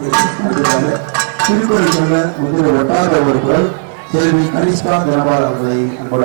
திருக்குறள் முதல் ஒட்டாத ஒரு குரல் கேள்வி கரிஷ்மா தனபால் அவர்களை அன்போடு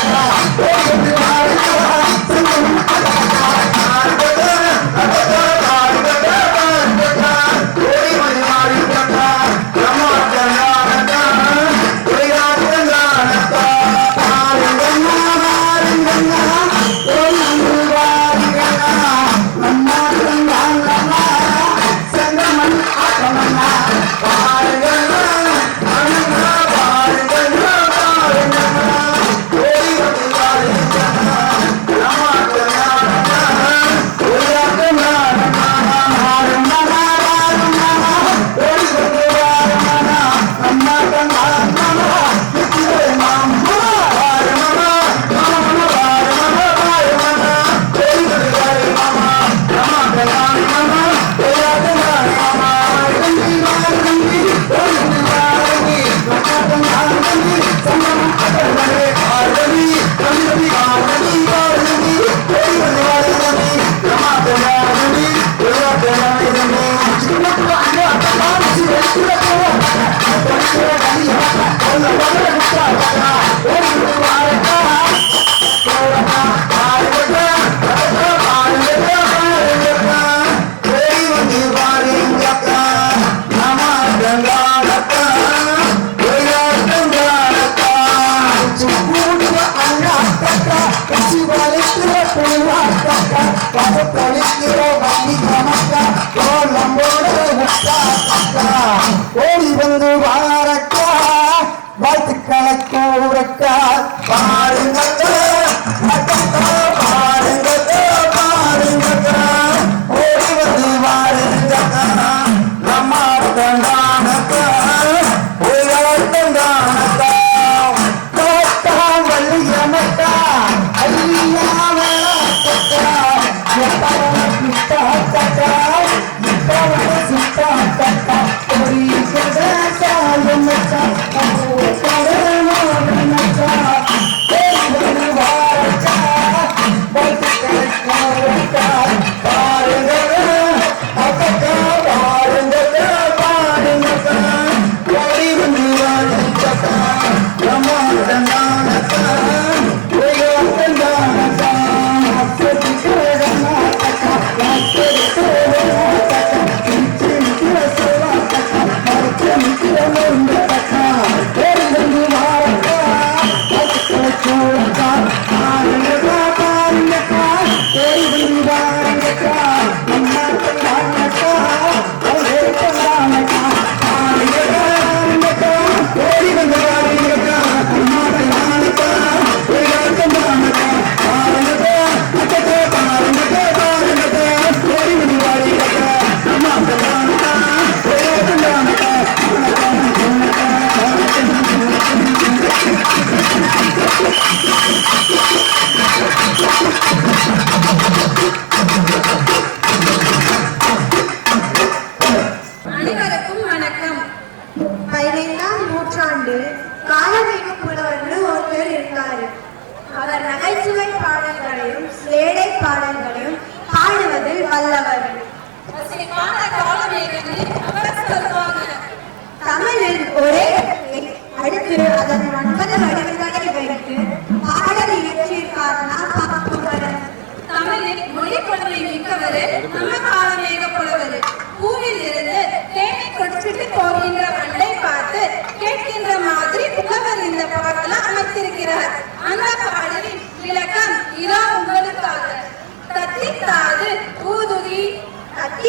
吃饭了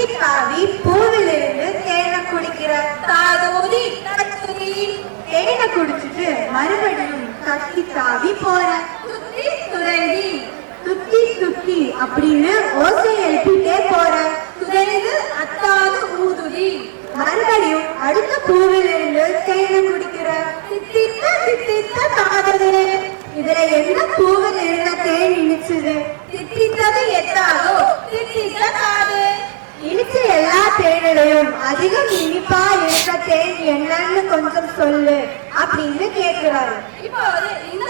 கத்தி தாவி பூவிலிருந்து தேனை குடிக்கிற தாதோதி தத்துதி தேனை குடிச்சிட்டு மறுபடியும் கத்தி தாவி போற. துத்தி துறங்கி துத்தி துத்தி அப்படின்னு ஓசை எழுப்பிட்டே போற. துறைந்து அத்தாது ஊதுதி. மறுபடியும் அடுத்த பூவிலிருந்து தேனை குடிக்கிற. தித்தித்த தித்தித்த தாதது இதுல என்ன பூவில் இருந்த தேன் இனிச்சுது? தித்தித்தது எத்தாதோ தித்தித்த தாதோ எல்லா தேனிலையும் அதிகம் இனிப்பா இருக்க தேன் என்னன்னு கொஞ்சம் சொல்லு அப்படின்னு கேக்குறாரு. இப்போ இந்த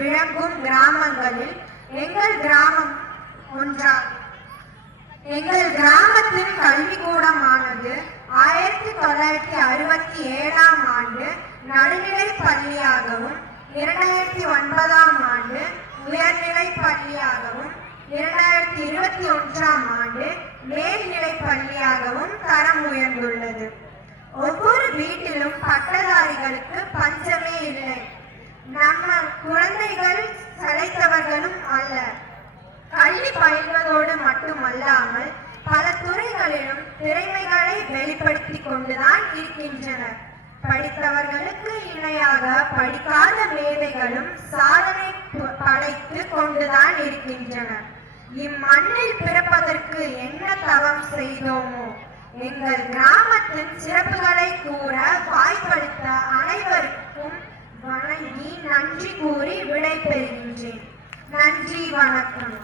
விளங்கும் கிராமங்களில் எங்கள் கிராமம் ஒன்றாகும். எங்கள் கிராமத்தின் கல்விக்கூடமானது ஆயிரத்தி தொள்ளாயிரத்தி அறுபத்தி ஏழாம் ஆண்டு நடுநிலை பள்ளியாகவும் இரண்டாயிரத்தி ஒன்பதாம் ஆண்டு உயர்நிலை பள்ளியாகவும் இரண்டாயிரத்தி இருபத்தி ஒன்றாம் ஆண்டு மேல்நிலை பள்ளியாகவும் தரம் உயர்ந்துள்ளது. ஒவ்வொரு வீட்டிலும் பட்டதாரிகளுக்கு பஞ்சமே இல்லை. நம்ம குழந்தைகள் சளைத்தவர்களும் அல்ல. கல்வி பயில்வதோடு மட்டுமல்லாமல் பல துறைகளிலும் திறமைகளை வெளிப்படுத்திக் கொண்டுதான் இருக்கின்றனர் படித்தவர்களுக்கு இணையாக படிக்காத மேதைகளும் சாதனை படைத்து கொண்டுதான் இருக்கின்றனர் இம்மண்ணில் பிறப்பதற்கு என்ன தவம் செய்தோமோ எங்கள் கிராமத்தின் சிறப்புகளை கூற வாய்ப்படுத்த அனைவருக்கும் வணங்கி நன்றி கூறி விடை பெறுகின்றேன் நன்றி வணக்கம்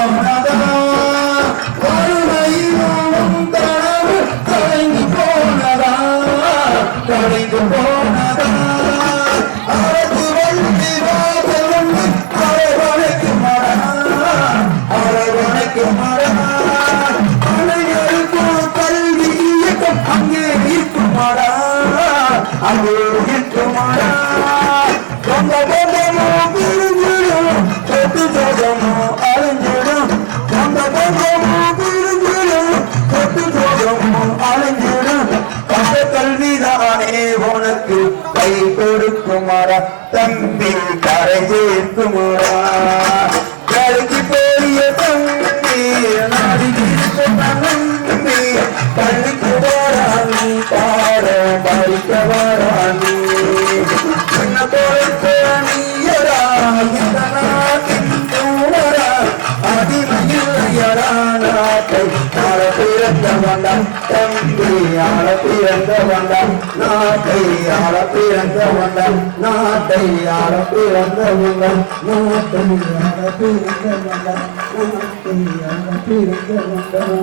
Allah தம்பி பள்ளிக்கு பிறந்த வந்தான் நாட்டை ஆள பிறந்த வந்தான் நாட்டை ஆள பிறந்த வந்தான் நாட்டை ஆள பிறந்த வந்தான்